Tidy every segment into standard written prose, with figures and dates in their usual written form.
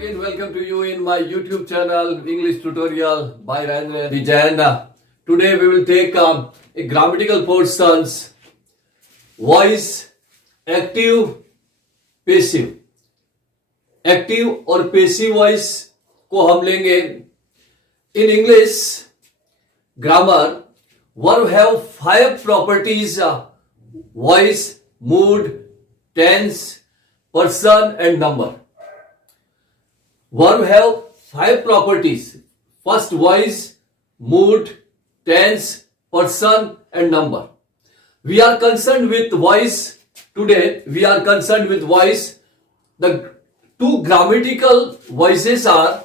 again welcome to you in my YouTube channel English Tutorial by Rajendra Vijayana. Today we will take a grammatical portions voice, active, passive. Active और passive voice को हम लेंगे. In English grammar, verb have 5 properties: voice, mood, tense, person and number. Verb have 5 properties. First, voice, mood, tense, person and number. We are concerned with voice. Today we are concerned with voice. The two grammatical voices are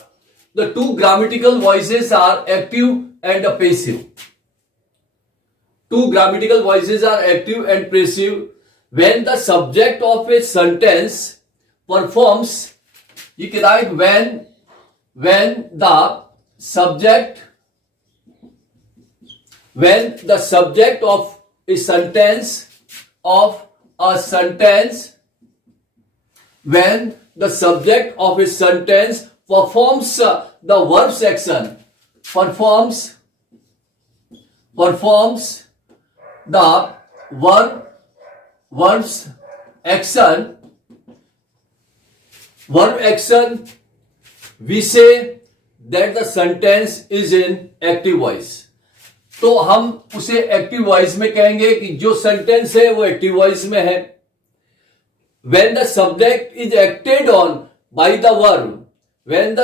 active and passive. Two grammatical voices are active and passive when the subject of a sentence performs. You can write when the subject of a sentence performs the verb section, performs the verb action, we say that the sentence is in active voice. तो हम उसे active voice में कहेंगे कि जो sentence है वो active voice में है. When the subject is acted on by the verb, in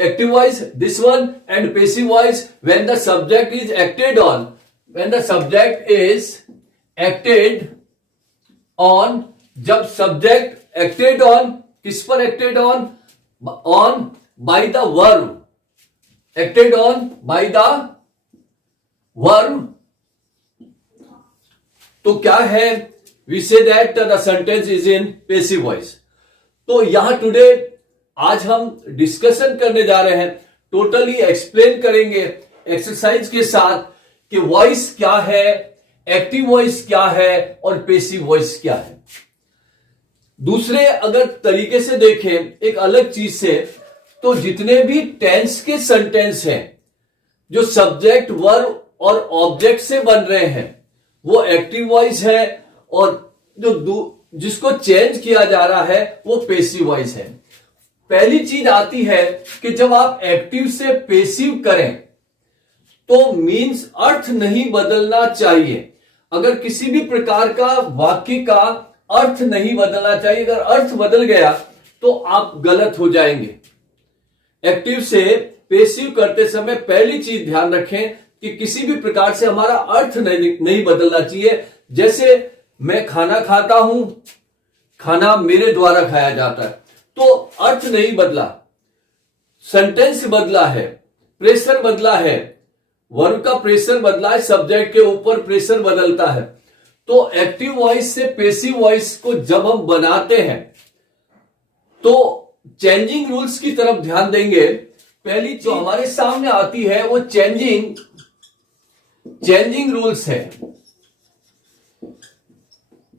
active voice this one, and passive voice when the subject is acted on, जब सब्जेक्ट एक्टेड ऑन, किस पर acted on by the verb, acted on by the verb, तो क्या है, we say that the sentence is in passive voice. तो यहां today आज हम डिस्कशन करने जा रहे हैं, टोटली एक्सप्लेन करेंगे एक्सरसाइज के साथ कि वॉइस क्या है, एक्टिव वॉइस क्या है और पैसिव वॉइस क्या है. दूसरे अगर तरीके से देखें एक अलग चीज से, तो जितने भी टेंस के सेंटेंस हैं जो सब्जेक्ट वर्ब और ऑब्जेक्ट से बन रहे हैं वो एक्टिव वॉइस है, और जो जिसको चेंज किया जा रहा है वो पैसिव वॉइस है. पहली चीज आती है कि जब आप एक्टिव से पैसिव करें तो मीन्स अर्थ नहीं बदलना चाहिए. अगर किसी भी प्रकार का वाक्य का अर्थ नहीं बदलना चाहिए. अगर अर्थ बदल गया तो आप गलत हो जाएंगे. एक्टिव से पैसिव करते समय पहली चीज ध्यान रखें कि किसी भी प्रकार से हमारा अर्थ नहीं बदलना चाहिए. जैसे मैं खाना खाता हूं, खाना मेरे द्वारा खाया जाता है, तो अर्थ नहीं बदला, सेंटेंस बदला है, प्रेशर बदला है, वर्ब का प्रेशर बदला है, सब्जेक्ट के ऊपर प्रेशर बदलता है. तो एक्टिव वॉइस से पैसिव वॉइस को जब हम बनाते हैं तो चेंजिंग रूल्स की तरफ ध्यान देंगे. पहली जो हमारे सामने आती है वो चेंजिंग रूल्स है.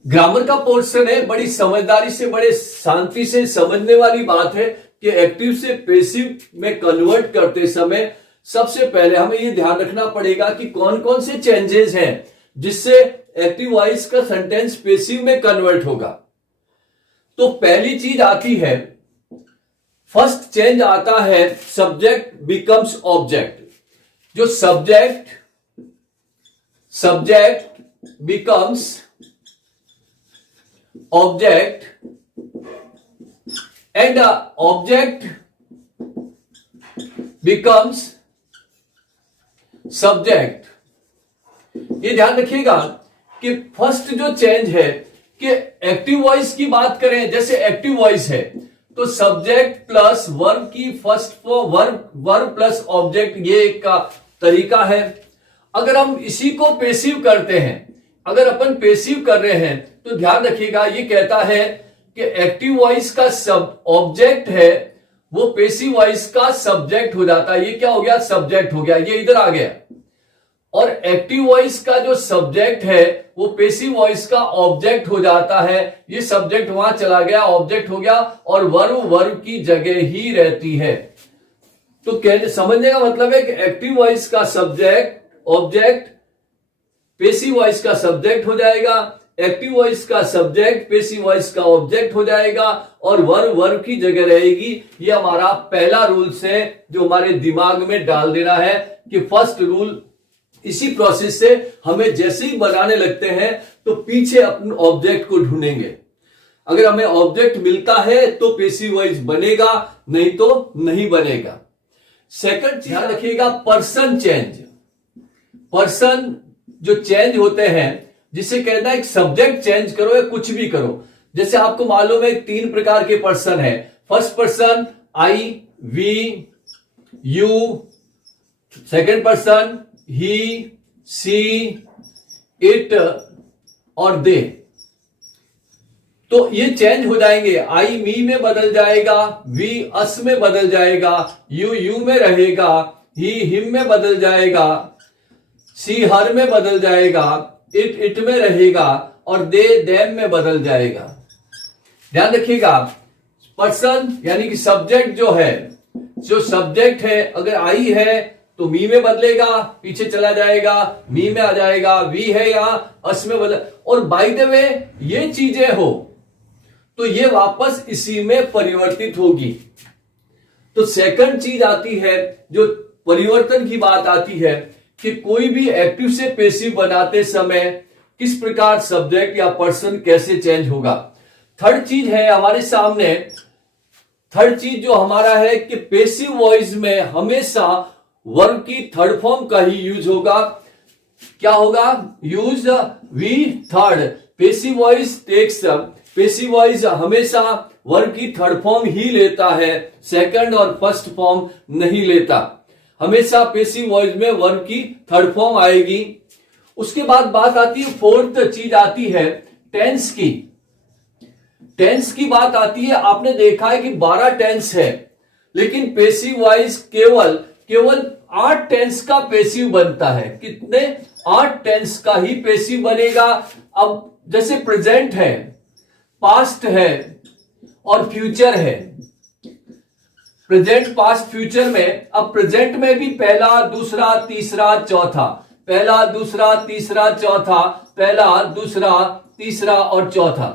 ग्रामर का पोर्शन है, बड़ी समझदारी से, बड़े शांति से समझने वाली बात है कि एक्टिव से पैसिव में कन्वर्ट करते समय सबसे पहले हमें यह ध्यान रखना पड़ेगा कि कौन कौन से चेंजेस हैं जिससे एक्टिव वॉइस का सेंटेंस पैसिव में कन्वर्ट होगा. तो पहली चीज आती है, फर्स्ट चेंज आता है सब्जेक्ट बिकम्स ऑब्जेक्ट. जो subject becomes object and object becomes subject. ये ध्यान रखिएगा कि फर्स्ट जो चेंज है कि एक्टिव वॉइस की बात करें, जैसे एक्टिव वॉइस है तो सब्जेक्ट प्लस वर्ब की फर्स्ट वर्ब प्लस ऑब्जेक्ट, ये एक का तरीका है. अगर हम इसी को पैसिव करते हैं, अगर अपन पैसिव कर रहे हैं तो ध्यान रखिएगा ये कहता है कि एक्टिव वॉइस का सब ऑब्जेक्ट है वो पैसिव वॉइस का सब्जेक्ट हो जाता है. ये क्या हो गया, सब्जेक्ट हो गया, ये इधर आ गया. और एक्टिव वॉइस का जो सब्जेक्ट है वो पेसिव वॉइस का ऑब्जेक्ट हो जाता है। ये सब्जेक्ट वहां चला गया, ऑब्जेक्ट हो गया, और वर्ब की जगह ही रहती है। तो कहने समझने का मतलब है कि एक्टिव वॉइस का सब्जेक्ट ऑब्जेक्ट पेसिव वॉइस का सब्जेक्ट हो जाएगा, एक्टिव वॉइस का सब्जेक्ट पेसिव वॉइस का ऑब्जेक्ट हो जाएगा, और वर्ब की जगह रहेगी। ये हमारा पहला रूल्स है जो हमारे दिमाग में डाल देना है कि फर्स्ट रूल। इसी प्रोसेस से हमें जैसे ही बनाने लगते हैं तो पीछे अपने ऑब्जेक्ट को ढूंढेंगे। अगर हमें ऑब्जेक्ट मिलता है तो पेसिव वॉइस बनेगा, नहीं तो नहीं बनेगा। सेकंड चीज ध्यान रखिएगा, पर्सन चेंज। पर्सन जो चेंज होते हैं, जिसे कहना है एक सब्जेक्ट चेंज करो या कुछ भी करो। जैसे आपको मालूम है 3 प्रकार के पर्सन है। First person I, we, you. Second person he, she, it और दे। तो ये चेंज हो जाएंगे। आई मी में बदल जाएगा, वी अस में बदल जाएगा, यू में रहेगा, ही हिम में बदल जाएगा, सी हर में बदल जाएगा, इट में रहेगा, और दे देम में बदल जाएगा। ध्यान रखिएगा, पर्सन यानी कि सब्जेक्ट जो है, जो सब्जेक्ट है, अगर आई है तो मी में बदलेगा, पीछे चला जाएगा, मी में आ जाएगा, वी है यहां अस में बदल, और बाय द वे ये चीजें हो तो ये वापस इसी में परिवर्तित होगी। तो सेकंड चीज आती है जो परिवर्तन की बात आती है कि कोई भी एक्टिव से पेसिव बनाते समय किस प्रकार सब्जेक्ट या पर्सन कैसे चेंज होगा। थर्ड चीज है हमारे सामने, थर्ड चीज जो हमारा है कि पेसिव वॉइस में हमेशा वर्ब की थर्ड फॉर्म का ही यूज होगा। क्या होगा? Use V third. Passive voice takes, passive voice हमेशा वर्ब की थर्ड फॉर्म ही लेता है, सेकंड और फर्स्ट फॉर्म नहीं लेता। हमेशा पेसिव वॉइस में वर्ब की थर्ड फॉर्म आएगी। उसके बाद बात आती है, फोर्थ चीज आती है टेंस की। टेंस की बात आती है, आपने देखा है कि 12 टेंस है, लेकिन पेसिव वॉइस केवल 8 टेंस का पेसिव बनता है। कितने? 8 टेंस का ही पेसिव बनेगा। अब जैसे प्रेजेंट है, पास्ट है और फ्यूचर है। प्रेजेंट, पास्ट, फ्यूचर में, अब प्रेजेंट में भी पहला, दूसरा, तीसरा, चौथा, पहला, दूसरा, तीसरा, चौथा, पहला, दूसरा, तीसरा और चौथा।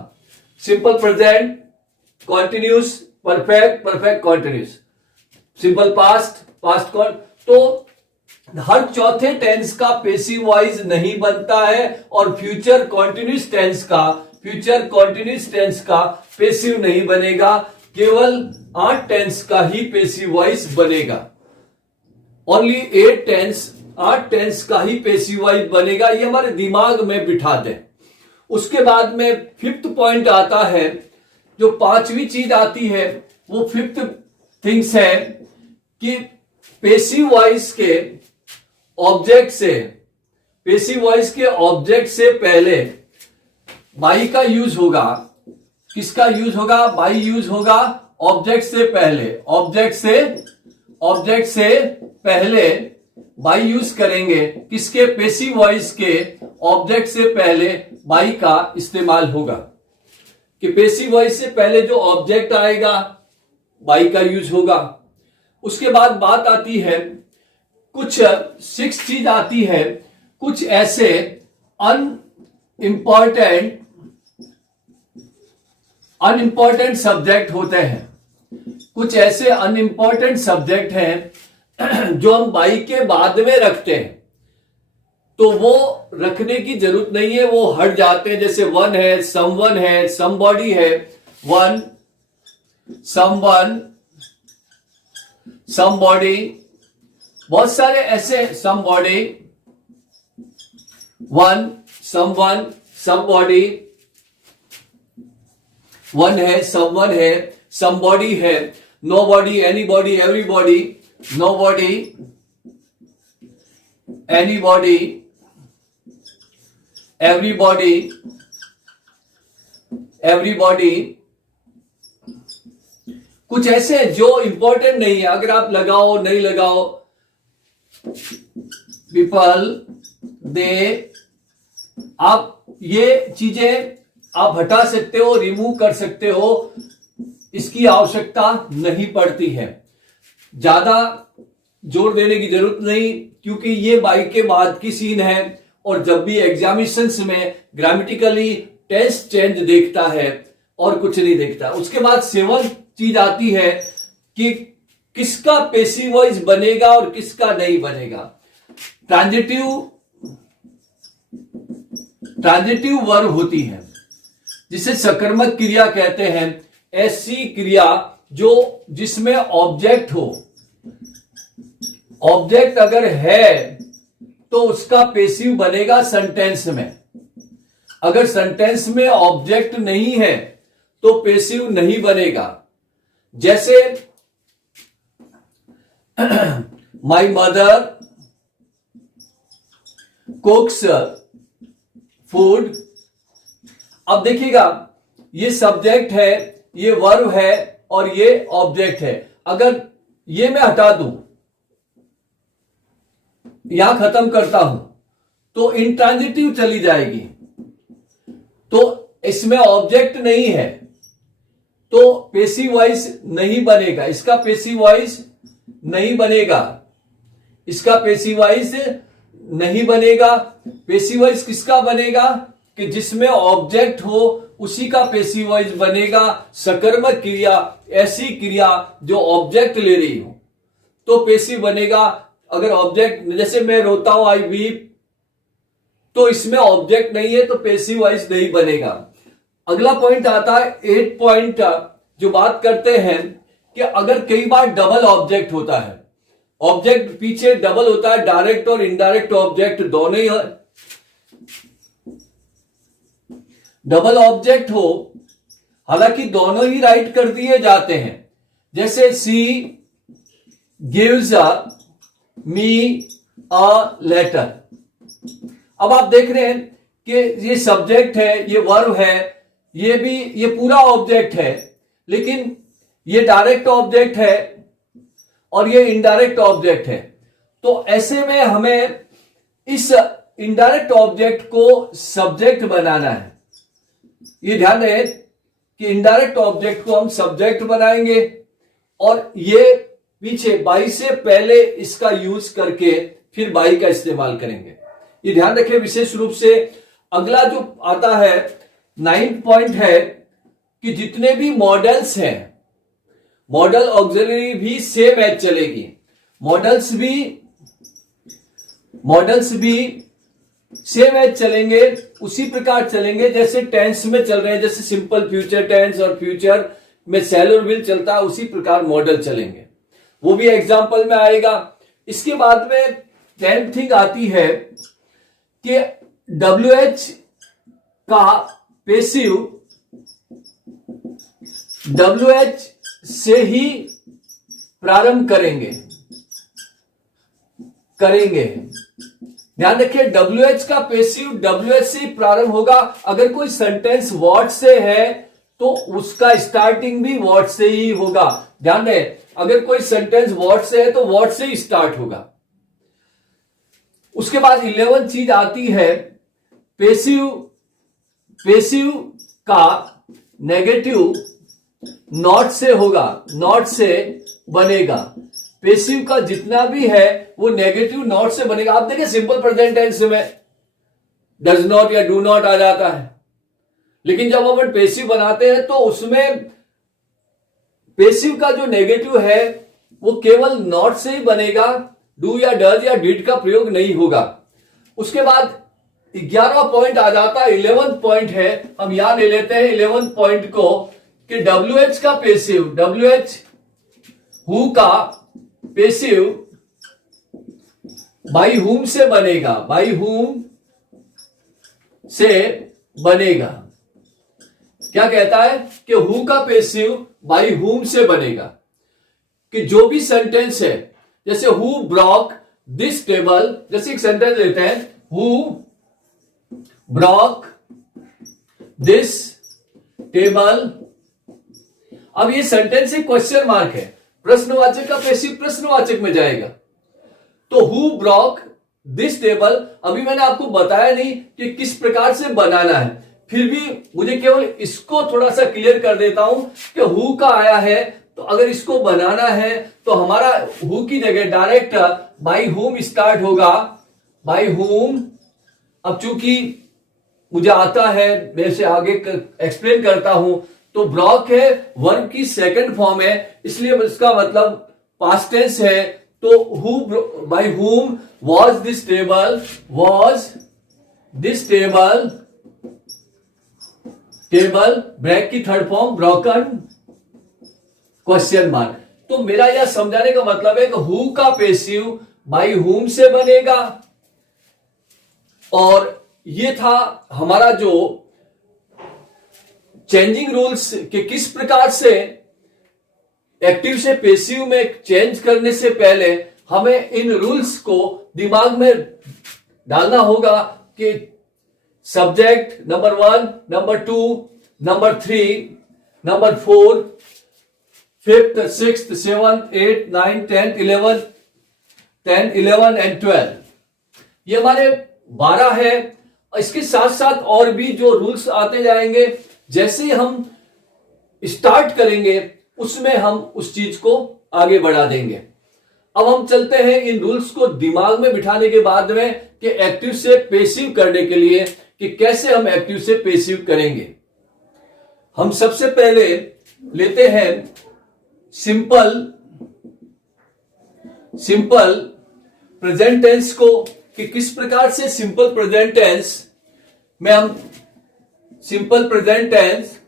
Simple present, continuous, perfect, perfect continuous, simple past, past con. तो हर चौथे टेंस का पेसिव वॉइस नहीं बनता है, और फ्यूचर कॉन्टिन्यूस टेंस का, फ्यूचर कॉन्टिन्यूस टेंस का पेसिव नहीं बनेगा। केवल 8 टेंस का ही पेसिव वॉइस बनेगा। ओनली 8 टेंस का ही पेसिव वॉइस बनेगा। ये हमारे दिमाग में बिठा दें। उसके बाद में फिफ्थ पॉइंट आता है, जो 5वीं चीज आती है, वो फिफ्थ थिंग्स है कि पेसिव वॉइस के ऑब्जेक्ट से, पेसिव वॉइस के ऑब्जेक्ट से पहले बाई का यूज होगा। किसका यूज होगा? बाई यूज होगा ऑब्जेक्ट से पहले। ऑब्जेक्ट से पहले बाई यूज करेंगे। किसके? पेसिव वॉइस के ऑब्जेक्ट से पहले बाई का इस्तेमाल होगा, कि पेसिव वॉइस से पहले जो ऑब्जेक्ट आएगा बाई का यूज होगा। उसके बाद बात आती है, कुछ 6 चीज आती है, कुछ ऐसे अनइंपॉर्टेंट सब्जेक्ट होते हैं। कुछ ऐसे अनइंपॉर्टेंट सब्जेक्ट हैं जो हम बाई के बाद में रखते हैं, तो वो रखने की जरूरत नहीं है, वो हट जाते हैं। जैसे वन है, समवन है, समबॉडी है। वन, समवन, समबॉडी, बहुत सारे ऐसे, somebody, one, someone, somebody, one है, समवन है, समबॉडी है, nobody, anybody, everybody, nobody, anybody, everybody, everybody. कुछ ऐसे जो इंपॉर्टेंट नहीं है, अगर आप लगाओ नहीं लगाओ, पीपल, दे, आप ये चीजें आप हटा सकते हो, रिमूव कर सकते हो, इसकी आवश्यकता नहीं पड़ती है, ज्यादा जोर देने की जरूरत नहीं, क्योंकि ये बाई के बाद की सीन है और जब भी एग्जामिनेशंस में ग्रामेटिकली टेंस चेंज देखता है और कुछ नहीं देखता। उसके बाद 7 चीज आती है कि किसका पैसिव वॉइस बनेगा और किसका नहीं बनेगा। ट्रांजिटिव वर्ब होती है जिसे सकर्मक क्रिया कहते हैं, ऐसी क्रिया जिसमें ऑब्जेक्ट हो। ऑब्जेक्ट अगर है तो उसका पैसिव बनेगा सेंटेंस में, अगर सेंटेंस में ऑब्जेक्ट नहीं है तो पैसिव नहीं बनेगा। जैसे माई मदर कुक्स फूड। अब देखिएगा, ये सब्जेक्ट है, ये वर्ब है और ये ऑब्जेक्ट है। अगर ये मैं हटा दूं, यहां खत्म करता हूं, तो इंट्रांजिटिव चली जाएगी, तो इसमें ऑब्जेक्ट नहीं है तो पैसिव वॉइस नहीं बनेगा, इसका पैसिव वॉइस नहीं बनेगा, इसका पैसिव वॉइस नहीं बनेगा। पैसिव वॉइस किसका बनेगा कि जिसमें ऑब्जेक्ट हो उसी का पैसिव वॉइस बनेगा। सकर्मक क्रिया ऐसी क्रिया जो ऑब्जेक्ट ले रही हो तो पैसिव बनेगा। अगर ऑब्जेक्ट, जैसे मैं रोता हूं, आई वीप, तो इसमें ऑब्जेक्ट नहीं है तो पैसिव वॉइस नहीं बनेगा। अगला पॉइंट आता है 8 पॉइंट, जो बात करते हैं कि अगर कई बार डबल ऑब्जेक्ट होता है, ऑब्जेक्ट पीछे डबल होता है, डायरेक्ट और इनडायरेक्ट ऑब्जेक्ट दोनों ही डबल ऑब्जेक्ट हो, हालांकि दोनों ही राइट कर दिए जाते हैं। जैसे सी गिव्स मी अ लेटर। अब आप देख रहे हैं कि ये सब्जेक्ट है, ये वर्ब है, ये पूरा ऑब्जेक्ट है, लेकिन ये डायरेक्ट ऑब्जेक्ट है और ये इनडायरेक्ट ऑब्जेक्ट है। तो ऐसे में हमें इस इनडायरेक्ट ऑब्जेक्ट को सब्जेक्ट बनाना है। ये ध्यान रहे कि इनडायरेक्ट ऑब्जेक्ट को हम सब्जेक्ट बनाएंगे और ये पीछे बाई से पहले इसका यूज करके फिर बाई का इस्तेमाल करेंगे। ये ध्यान रखें विशेष रूप से। अगला जो आता है 9 पॉइंट है कि जितने भी मॉडल्स हैं, मॉडल ऑक्सिलरी भी सेम एज चलेगी, मॉडल्स भी सेम एज चलेंगे, उसी प्रकार चलेंगे जैसे टेंस में चल रहे हैं। जैसे सिंपल फ्यूचर टेंस और फ्यूचर में शैल और विल चलता है, उसी प्रकार मॉडल चलेंगे, वो भी एग्जाम्पल में आएगा। इसके बाद में 10th थिंग आती है कि WH का पैसिव WH से ही प्रारंभ करेंगे। ध्यान रखिए, WH का पैसिव WH से ही प्रारंभ होगा। अगर कोई सेंटेंस व्हाट से है तो उसका स्टार्टिंग भी व्हाट से ही होगा। ध्यान रहे, अगर कोई सेंटेंस व्हाट से है तो व्हाट से ही स्टार्ट होगा। उसके बाद 11 चीज आती है पैसिव का नेगेटिव नॉट से होगा, नॉट से बनेगा। पैसिव का जितना भी है वो नेगेटिव नॉट से बनेगा। आप देखिए सिंपल प्रेजेंट टेंस में डज नॉट या डू नॉट आ जाता है, लेकिन जब हम पैसिव बनाते हैं तो उसमें पैसिव का जो नेगेटिव है वो केवल नॉट से ही बनेगा, डू या डज या डिड का प्रयोग नहीं होगा। उसके बाद 11वां पॉइंट आ जाता है, 11th पॉइंट है, हम यहां ले लेते हैं 11th पॉइंट को कि WH का पैसिव, WH हु का पैसिव बाई हुम से बनेगा, बाई हुम से बनेगा। क्या कहता है कि हु का पैसिव बाई हुम से बनेगा, कि जो भी सेंटेंस है, जैसे हु ब्रॉक दिस टेबल, जैसे एक सेंटेंस लेते हैं, हु ब्रॉक दिस टेबल। अब ये सेंटेंस एक क्वेश्चन मार्क है, प्रश्नवाचक का पैसिव प्रश्नवाचक में जाएगा। तो हु ब्रॉक दिस टेबल, अभी मैंने आपको बताया नहीं कि किस प्रकार से बनाना है, फिर भी मुझे केवल इसको थोड़ा सा क्लियर कर देता हूं कि हु का आया है, तो अगर इसको बनाना है तो हमारा हु की जगह डायरेक्ट बाय हुम स्टार्ट होगा, बाय हुम। अब चूंकि मुझे आता है, मैं इसे आगे एक्सप्लेन करता हूं, तो ब्रॉक है वर्ब की सेकंड फॉर्म है, इसलिए इसका मतलब पास्ट टेंस है। तो who, by whom was this table, was this table, table break की third form broken question mark. तो मेरा यह समझाने का मतलब है कि हु का पेसिव बाय हुम से बनेगा, और ये था हमारा जो चेंजिंग रूल्स कि किस प्रकार से एक्टिव से पेसिव में चेंज करने से पहले हमें इन रूल्स को दिमाग में डालना होगा कि subject number 1, number 2, number 3, number 4, 5th, 6th, 7th, 8th, 9th, 10th, 11th, 10, 11 and 12, ये हमारे 12 है। इसके साथ साथ और भी जो रूल्स आते जाएंगे, जैसे ही हम स्टार्ट करेंगे उसमें हम उस चीज को आगे बढ़ा देंगे। अब हम चलते हैं इन रूल्स को दिमाग में बिठाने के बाद में कि एक्टिव से पेसिव करने के लिए कि कैसे हम एक्टिव से पेसिव करेंगे। हम सबसे पहले लेते हैं सिंपल प्रेजेंट टेंस को, कि किस प्रकार से सिंपल प्रेजेंट टेंस में हम सिंपल प्रेजेंट टेंस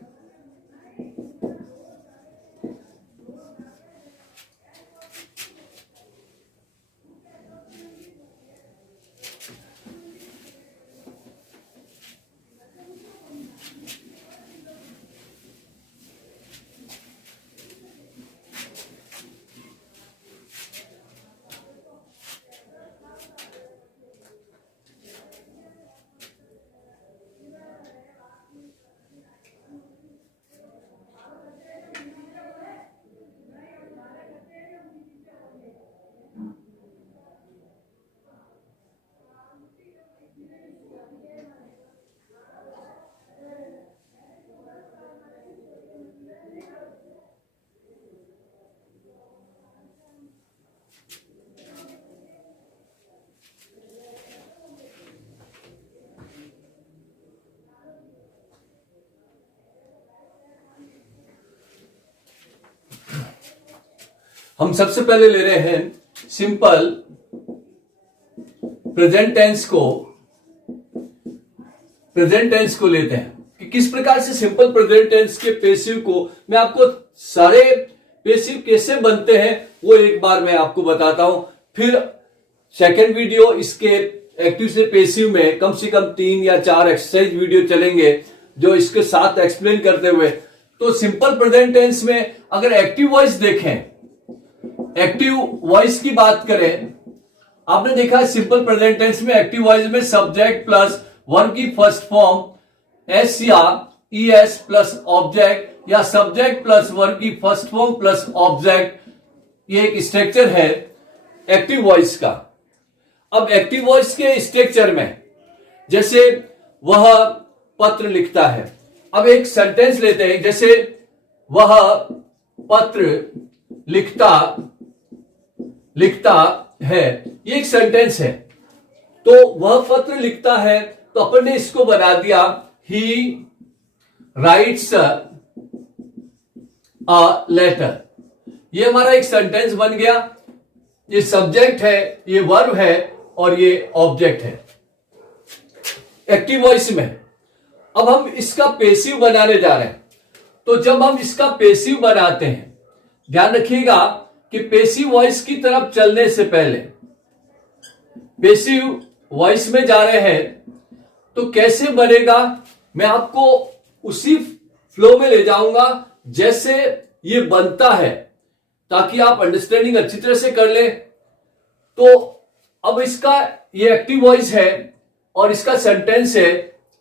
हम सबसे पहले ले रहे हैं सिंपल प्रेजेंट टेंस को लेते हैं कि किस प्रकार से सिंपल प्रेजेंट टेंस के पेसिव को, मैं आपको सारे पेसिव कैसे बनते हैं वो एक बार मैं आपको बताता हूं, फिर सेकंड वीडियो इसके एक्टिव से पेसिव में कम से कम 3 या 4 एक्सरसाइज वीडियो चलेंगे जो इसके साथ एक्सप्लेन करते हुए। तो सिंपल प्रेजेंट टेंस में अगर एक्टिव वॉइस देखें, एक्टिव वॉइस की बात करें, आपने देखा है सिंपल प्रेजेंट टेंस में एक्टिव वॉइस में सब्जेक्ट प्लस वर्ब की फर्स्ट फॉर्म एस या ईएस प्लस ऑब्जेक्ट, या सब्जेक्ट प्लस वर्ब की फर्स्ट फॉर्म प्लस ऑब्जेक्ट, ये एक स्ट्रक्चर है एक्टिव वॉइस का। अब एक्टिव वॉइस के स्ट्रक्चर में जैसे वह पत्र लिखता है, अब एक सेंटेंस लेते हैं, जैसे वह पत्र लिखता है, ये एक सेंटेंस है। तो वह पत्र लिखता है, तो अपन ने इसको बना दिया ही राइट्स अ लेटर, ये हमारा एक सेंटेंस बन गया। ये सब्जेक्ट है, ये वर्ब है और ये ऑब्जेक्ट है एक्टिव वॉइस में। अब हम इसका पेसिव बनाने जा रहे हैं, तो जब हम इसका पेसिव बनाते हैं, ध्यान रखिएगा कि पेसिव वॉइस की तरफ चलने से पहले, पेसिव वॉइस में जा रहे हैं तो कैसे बनेगा, मैं आपको उसी फ्लो में ले जाऊंगा जैसे ये बनता है, ताकि आप अंडरस्टैंडिंग अच्छी तरह से कर ले। तो अब इसका ये एक्टिव वॉइस है और इसका सेंटेंस है।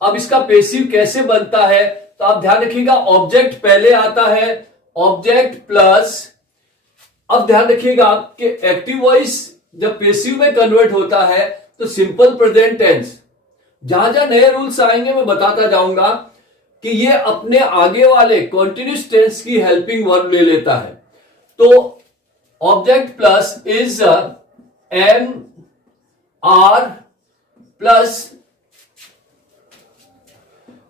अब इसका पेसिव कैसे बनता है, तो आप ध्यान रखिएगा ऑब्जेक्ट पहले आता है, ऑब्जेक्ट प्लस, अब ध्यान रखिएगा कि एक्टिव वॉइस जब पेसिव में कन्वर्ट होता है तो सिंपल प्रेजेंट टेंस, जहां जहां नए रूल्स आएंगे मैं बताता जाऊंगा कि ये अपने आगे वाले कॉन्टिन्यूस टेंस की हेल्पिंग वर्ब ले लेता है। तो object plus is am are plus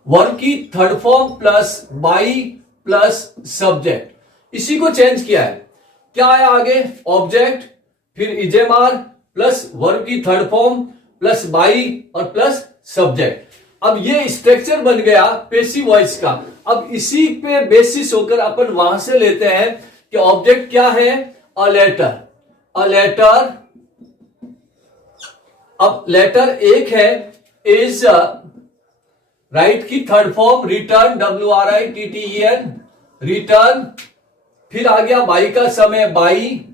verb की third form plus by plus subject, इसी को चेंज किया है। क्या है आगे? ऑब्जेक्ट, फिर इजेमार प्लस वर्ब की थर्ड फॉर्म प्लस बाई और प्लस सब्जेक्ट। अब ये स्ट्रक्चर बन गया पेसिव वॉइस का। अब इसी पे बेसिस होकर अपन वहां से लेते हैं कि ऑब्जेक्ट क्या है? A letter. अ लेटर, अब लेटर एक है इज, राइट की third form return, WRITTEN, return, फिर आ गया बाई का समय बाई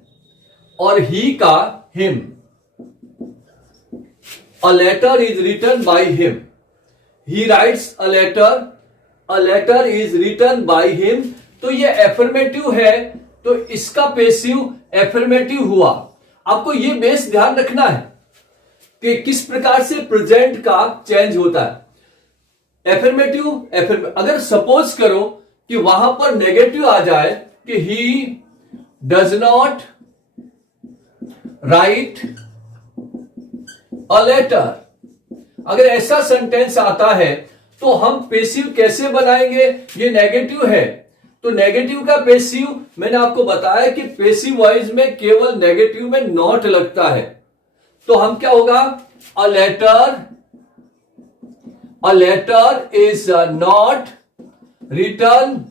और ही का him. A letter is written by him, he writes a letter is written by him. तो ये एफर्मेटिव है, तो इसका पेसिव एफर्मेटिव हुआ। आपको ये बेस ध्यान रखना है कि किस प्रकार से प्रेजेंट का चेंज होता है। एफर्मेटिव, अगर सपोज करो कि वहां पर नेगेटिव आ जाए कि he does not write a letter, अगर ऐसा सेंटेंस आता है तो हम पेसिव कैसे बनाएंगे? ये नेगेटिव है, तो नेगेटिव का पेसिव मैंने आपको बताया कि पेसिव वॉइस में केवल नेगेटिव में नॉट लगता है। तो हम क्या होगा? A letter is not written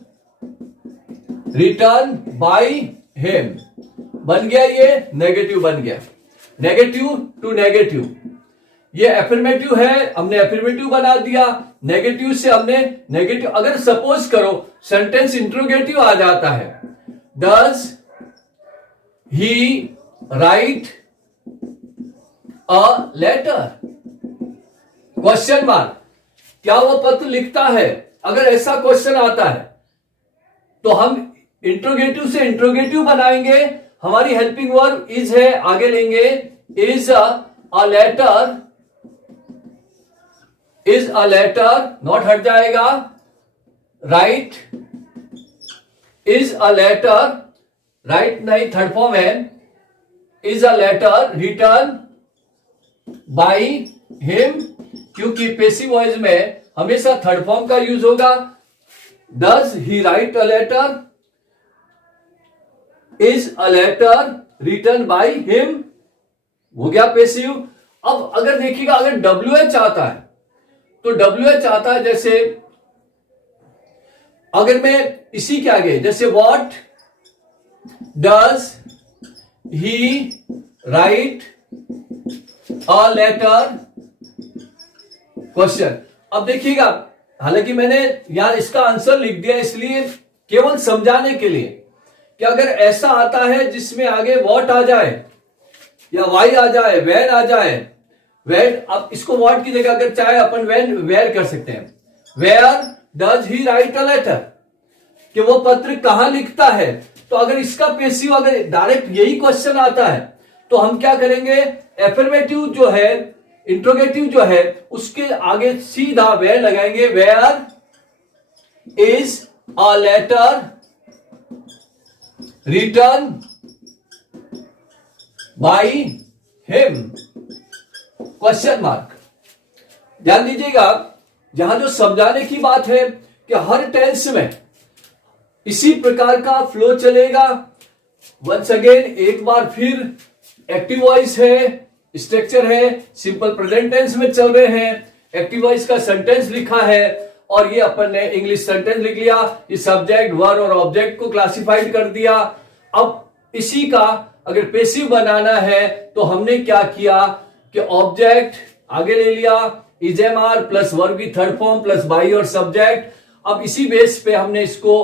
by him, बन गया, ये नेगेटिव बन गया। नेगेटिव टू नेगेटिव, ये एफर्मेटिव है, हमने एफर्मेटिव बना दिया। नेगेटिव से हमने नेगेटिव, अगर सपोज करो सेंटेंस इंट्रोगेटिव आ जाता है, does he write a letter, question mark, क्या वो पत्र लिखता है? अगर ऐसा क्वेश्चन आता है तो हम इंट्रोगेटिव से इंट्रोगेटिव बनाएंगे। हमारी हेल्पिंग वर्ब इज है, आगे लेंगे is a letter, is a letter, not हट जाएगा, write is a letter, write नहीं थर्ड फॉर्म है, is a letter written by him, क्योंकि पेसिव वॉइस में हमेशा थर्ड फॉर्म का यूज होगा। Does he write a letter, is a letter written by him, हो गया पेसिव। अब अगर देखिएगा, अगर WH आता है तो WH आता है, जैसे अगर मैं इसी के आगे, जैसे what does he write a letter, question. अब देखिएगा, हालांकि मैंने यहां इसका आंसर लिख दिया इसलिए केवल समझाने के लिए कि अगर ऐसा आता है जिसमें आगे व्हाट आ जाए या वाई आ जाए, व्हेन आ जाए, वेयर, अब इसको व्हाट की जगह अगर चाहे अपन व्हेन वेयर कर सकते हैं। Where does he write a letter, कि वो पत्र कहां लिखता है। तो अगर इसका पेसिव अगर डायरेक्ट यही क्वेश्चन आता है तो हम क्या करेंगे? एफर्मेटिव जो है, इंट्रोगेटिव जो है, उसके आगे सीधा वेयर लगाएंगे। Where is a letter written by him, question mark. ध्यान दीजिएगा, यहां जो समझाने की बात है कि हर टेंस में इसी प्रकार का फ्लो चलेगा। वंस अगेन, एक बार फिर एक्टिव वॉइस है, स्ट्रक्चर है, सिंपल प्रेजेंट टेंस में चल रहे हैं, एक्टिव वॉइस का सेंटेंस लिखा है और ये अपन ने इंग्लिश सेंटेंस लिख लिया, इस सब्जेक्ट वर्ब और ऑब्जेक्ट को क्लासिफाइड कर दिया। अब इसी का अगर पेसिव बनाना है तो हमने क्या किया कि ऑब्जेक्ट आगे ले लिया, इजेमार प्लस वर्ब की थर्ड फॉर्म प्लस बाई और सब्जेक्ट। अब इसी बेस पे हमने इसको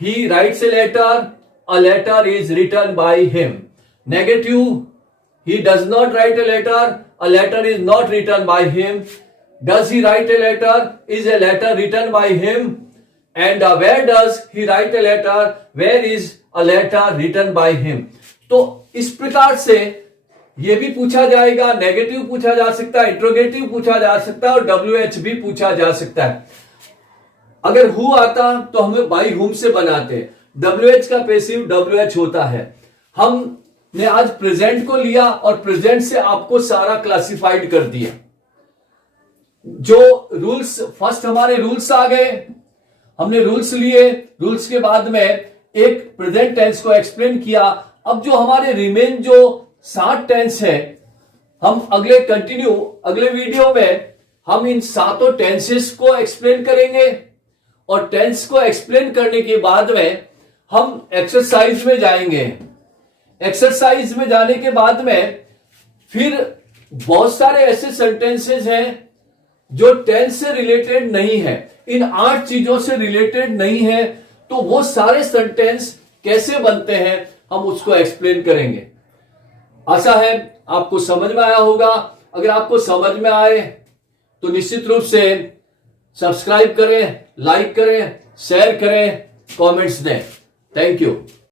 he writes a letter, a letter is written by him. Negative, he does not write a letter is not written by him. Does he write a letter? Is a letter written by him? And where does he write a letter? Where is a letter written by him? तो इस प्रकार से ये भी पूछा जाएगा, negative पूछा जा सकता है, इंट्रोगेटिव पूछा जा सकता है और WH भी पूछा जा सकता है। अगर हु आता तो हमें बाई हुम से बनाते। WH का पैसिव WH होता है। हमने आज प्रेजेंट को लिया और प्रेजेंट से आपको सारा क्लासिफाइड कर दिया। जो रूल्स, फर्स्ट हमारे रूल्स आ गए, हमने रूल्स लिए, रूल्स के बाद में एक प्रेजेंट टेंस को एक्सप्लेन किया। अब जो हमारे रिमेन जो 7 टेंस है, हम अगले वीडियो में हम इन 7 टेंसेस को एक्सप्लेन करेंगे और टेंस को एक्सप्लेन करने के बाद में हम एक्सरसाइज में जाएंगे। एक्सरसाइज में जाने के बाद में फिर बहुत सारे ऐसे सेंटेंसेस हैं जो टेंस से रिलेटेड नहीं है, इन 8 चीजों से रिलेटेड नहीं है, तो वो सारे सेंटेंस कैसे बनते हैं हम उसको एक्सप्लेन करेंगे। आशा है आपको समझ में आया होगा। अगर आपको समझ में आए तो निश्चित रूप से सब्सक्राइब करें, लाइक करें, शेयर करें, कमेंट्स दें। Thank you.